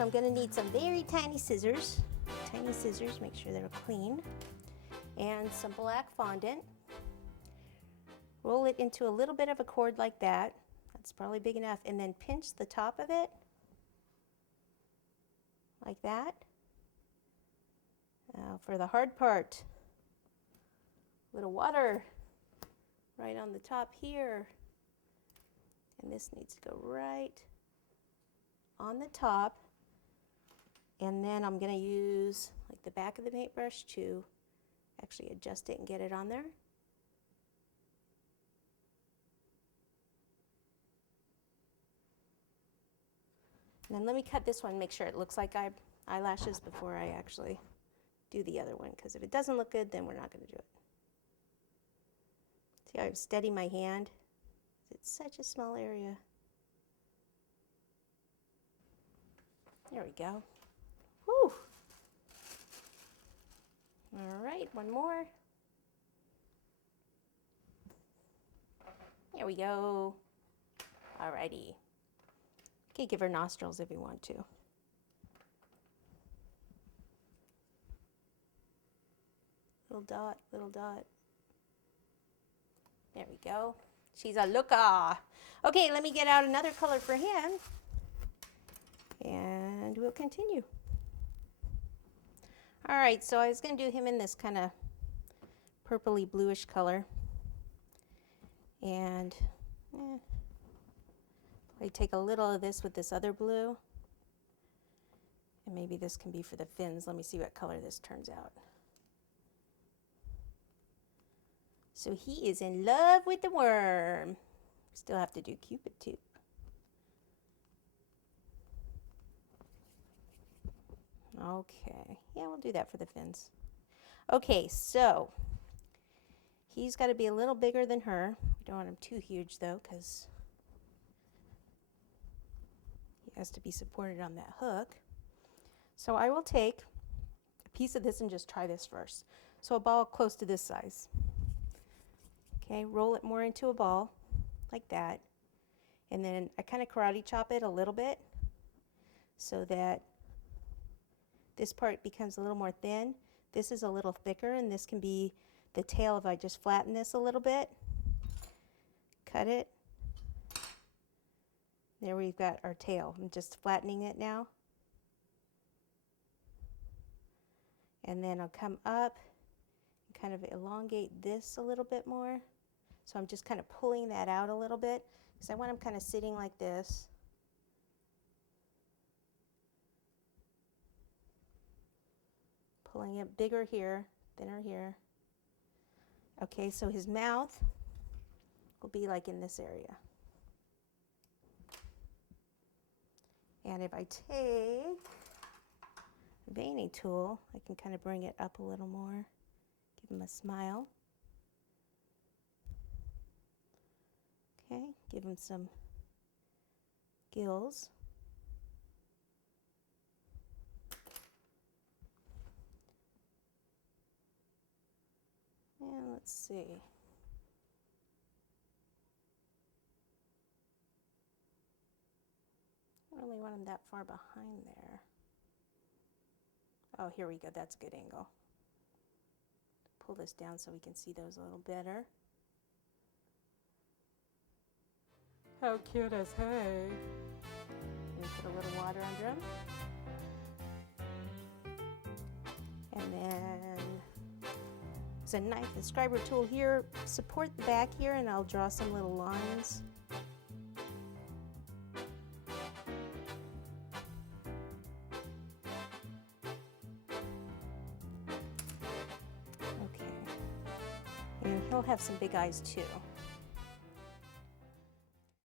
So I'm going to need some very tiny scissors. Tiny scissors, make sure they're clean. And some black fondant. Roll it into a little bit of a cord like that. That's probably big enough. And then pinch the top of it like that. Now for the hard part, a little water right on the top here. And this needs to go right on the top. And then I'm going to use like the back of the paintbrush to actually adjust it and get it on there. And then let me cut this one, make sure it looks like eyelashes before I actually do the other one, because if it doesn't look good, then we're not going to do it. See how I've steadied my hand? It's such a small area. There we go. Whew. All right, one more. There we go. All righty. You can give her nostrils if you want to. Little dot, little dot. There we go. She's a looker. Okay, let me get out another color for him. And we'll continue. All right, so I was going to do him in this kind of purpley bluish color. And I take a little of this with this other blue. And maybe this can be for the fins. Let me see what color this turns out. So he is in love with the worm. Still have to do Cupid too. Okay, yeah, we'll do that for the fins. Okay, so he's got to be a little bigger than her. We don't want him too huge though, because he has to be supported on that hook. So I will take a piece of this and just try this first. So a ball close to this size. Okay, roll it more into a ball like that. And then I kind of karate chop it a little bit so that this part becomes a little more thin. This is a little thicker, and this can be the tail if I just flatten this a little bit. Cut it. There we've got our tail. I'm just flattening it now. And then I'll come up and kind of elongate this a little bit more. So I'm just kind of pulling that out a little bit because I want him kind of sitting like this. Pulling it bigger here, thinner here. Okay, so his mouth will be like in this area. And if I take a veining tool, I can kind of bring it up a little more, give him a smile. Okay, give him some gills. And let's see. I don't really want him that far behind there. Oh, here we go. That's a good angle. Pull this down so we can see those a little better. How cute is he? And put a little water under him. And then there's a knife and scriber tool here. Support the back here and I'll draw some little lines. Okay. And he'll have some big eyes too.